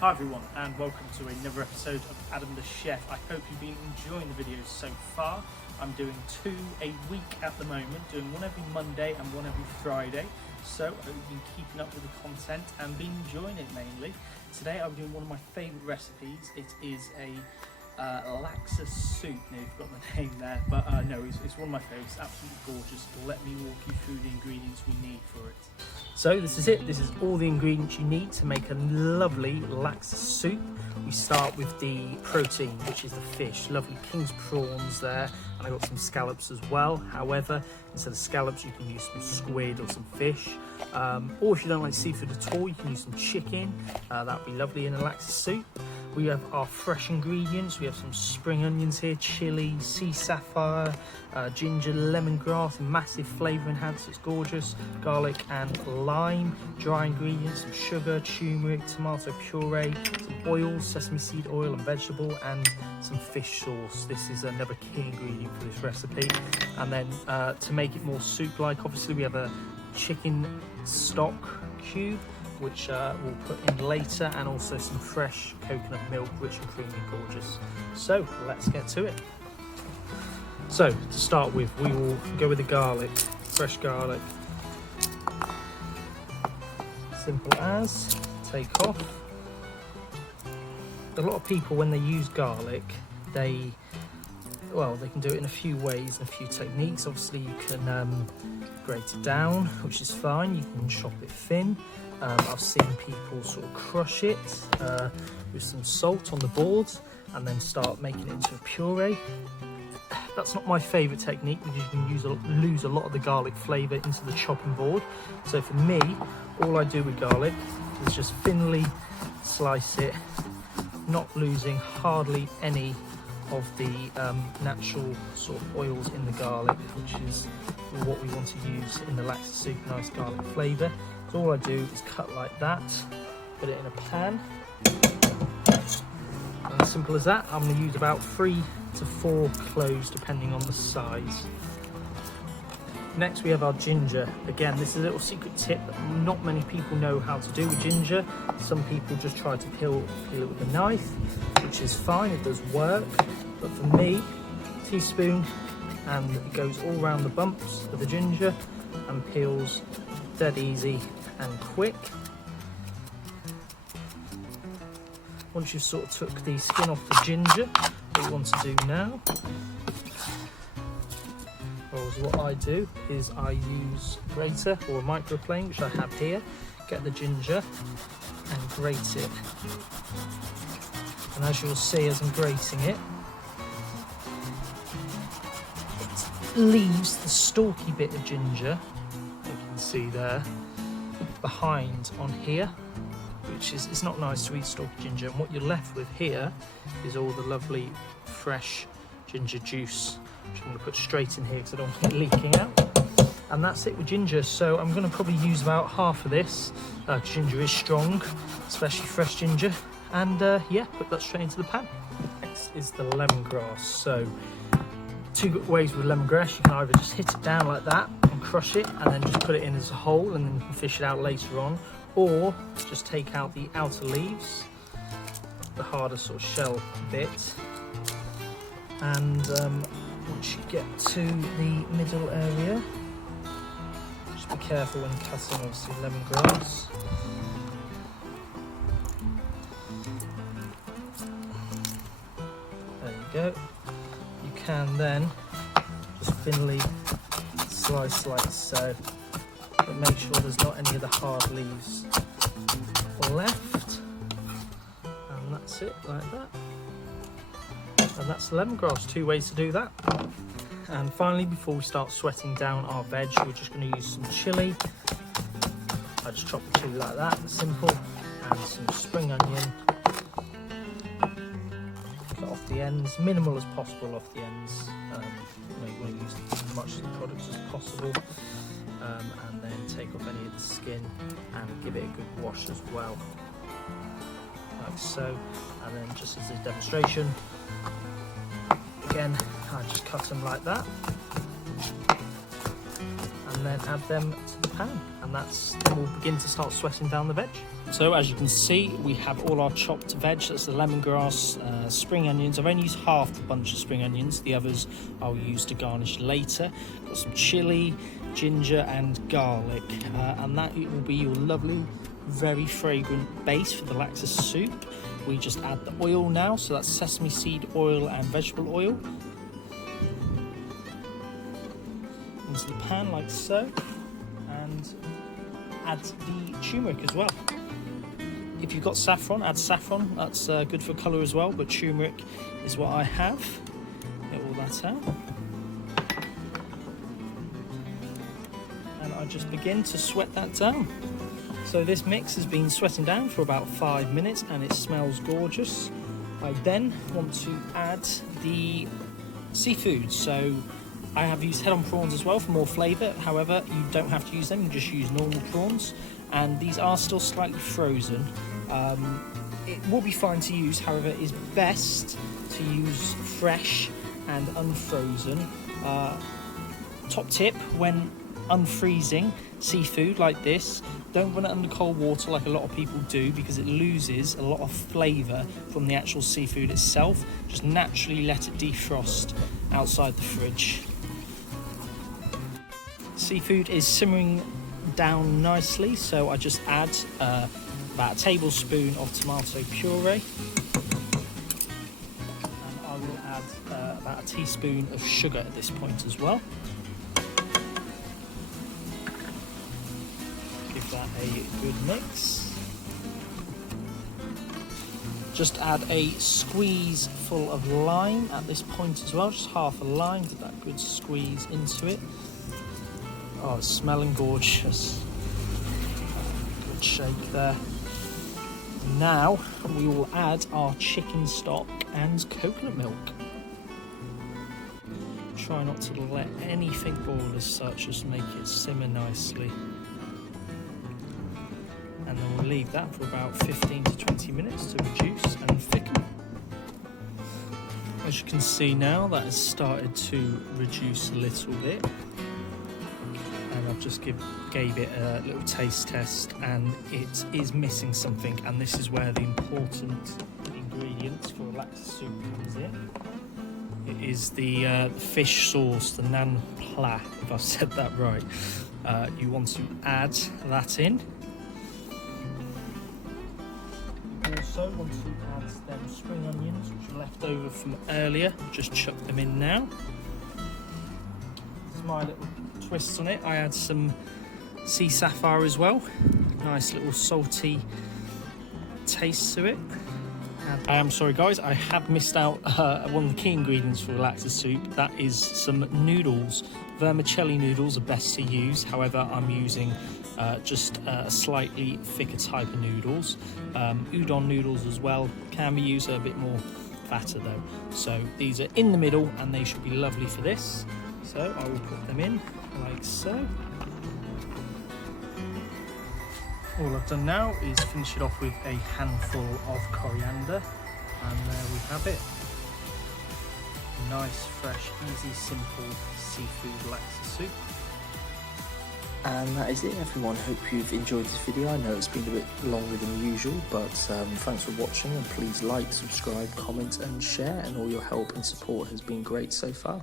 Hi everyone, and welcome to another episode of Adam the Chef. I hope you've been enjoying the videos so far. I'm doing 2 a week at the moment, doing one every Monday and one every Friday. So I hope you've been keeping up with the content and been enjoying it mainly. Today I'm doing one of my favourite recipes. It is a Laksa Soup. Now you've got the name there, but no, it's one of my favourites. Absolutely gorgeous. Let me walk you through the ingredients we need for it. So this is it. This is all the ingredients you need to make a lovely Laksa soup. We start with the protein, which is the fish. Lovely king's prawns there, and I got some scallops as well. However, instead of scallops, you can use some squid or some fish. Or if you don't like seafood at all, you can use some chicken. That would be lovely in a Laksa soup. We have our fresh ingredients. We have some spring onions here, chilli, sea sapphire, ginger, lemongrass, massive flavour enhancer, it's gorgeous, garlic and lime, dry ingredients, some sugar, turmeric, tomato puree, some oils, sesame seed oil and vegetable, and some fish sauce. This is another key ingredient for this recipe. And then to make it more soup-like, obviously we have a chicken stock cube, which we'll put in later, and also some fresh coconut milk, rich and creamy and gorgeous. So let's get to it. So to start with, we will go with the garlic, fresh garlic. Simple as, take off. A lot of people, when they use garlic, they can do it in a few ways and a few techniques. Obviously you can grate it down, which is fine. You can chop it thin. I've seen people sort of crush it with some salt on the boards and then start making it into a puree. That's not my favourite technique because you can lose a lot of the garlic flavour into the chopping board. So for me, all I do with garlic is just thinly slice it, not losing hardly any of the natural sort of oils in the garlic, which is what we want to use in the Laksa soup, nice garlic flavour. So all I do is cut like that, put it in a pan, and as simple as that. I'm going to use about 3 to 4 cloves depending on the size. Next we have our ginger. Again, this is a little secret tip that not many people know how to do with ginger. Some people just try to peel it with a knife, which is fine, it does work, but for me, teaspoon, and it goes all around the bumps of the ginger and peels dead easy and quick. Once you've sort of took the skin off the ginger, what you want to do now, what I do is I use a grater or a microplane, which I have here, get the ginger and grate it. And as you'll see as I'm grating it, it leaves the stalky bit of ginger, you can see there, behind on here, which is, it's not nice to eat stalky ginger. And what you're left with here is all the lovely fresh ginger juice, which I'm going to put straight in here because I don't want it leaking out. And that's it with ginger. So I'm going to probably use about half of this. Ginger is strong, especially fresh ginger. And yeah, put that straight into the pan. Next is the lemongrass. So 2 good ways with lemongrass. You can either just hit it down like that and crush it, and then just put it in as a whole, and then you can fish it out later on. Or just take out the outer leaves, the harder sort of shell bit. And once you get to the middle area, just be careful when cutting, obviously, lemongrass. There you go. You can then just thinly slice like so, but make sure there's not any of the hard leaves left. And that's it, like that. And that's lemongrass. 2 ways to do that. And finally, before we start sweating down our veg, we're just going to use some chilli. I just chop the chilli like that, simple, and some spring onion. Cut off the ends, minimal as possible off the ends. You want to use as much of the product as possible, and then take off any of the skin and give it a good wash as well, like so. And then, just as a demonstration, again, I just cut them like that, and and then add them to the pan, and then we'll begin to start sweating down the veg. So as you can see, we have all our chopped veg. That's the lemongrass, spring onions. I've only used half the bunch of spring onions, the others I'll use to garnish later. Got some chilli, ginger and garlic, and that will be your lovely, very fragrant base for the Laksa soup. We just add the oil now, so that's sesame seed oil and vegetable oil into the pan like so, and add the turmeric as well. If you've got saffron, add saffron, that's good for colour as well, but turmeric is what I have. Get all that out. And I just begin to sweat that down. So this mix has been sweating down for about 5 minutes and it smells gorgeous. I then want to add the seafood. So I have used head-on prawns as well for more flavour. However, you don't have to use them, you just use normal prawns. And these are still slightly frozen. It will be fine to use, however, it is best to use fresh and unfrozen. Top tip, when unfreezing seafood like this, don't run it under cold water like a lot of people do, because it loses a lot of flavour from the actual seafood itself. Just naturally let it defrost outside the fridge. Seafood is simmering down nicely, so I just add about a tablespoon of tomato puree, and I will add about a teaspoon of sugar at this point as well. Give that a good mix. Just add a squeeze full of lime at this point as well, just half a lime, get that good squeeze into it. Oh, it's smelling gorgeous. Good shake there. Now we will add our chicken stock and coconut milk. Try not to let anything boil as such, just make it simmer nicely. And then we'll leave that for about 15 to 20 minutes to reduce and thicken. As you can see now, that has started to reduce a little bit. And I've just gave it a little taste test, and it is missing something, and this is where the important ingredients for a Laksa soup comes in. It is the fish sauce, the nan pla, if I've said that right. You want to add that in. You also want to add them spring onions, which are left over from earlier. Just chuck them in now. It's my little twist on it. I add some sea sapphire as well. Nice little salty taste to it. I am sorry guys, I have missed out one of the key ingredients for Laksa soup. That is some noodles. Vermicelli noodles are best to use, however I'm using just a slightly thicker type of noodles. Udon noodles as well can be used, a bit more fatter though. So these are in the middle and they should be lovely for this. So I will put them in like so. All I've done now is finish it off with a handful of coriander, and there we have it. Nice, fresh, easy, simple seafood Laksa soup. And that is it everyone, hope you've enjoyed this video. I know it's been a bit longer than usual, but thanks for watching, and please like, subscribe, comment and share, and all your help and support has been great so far.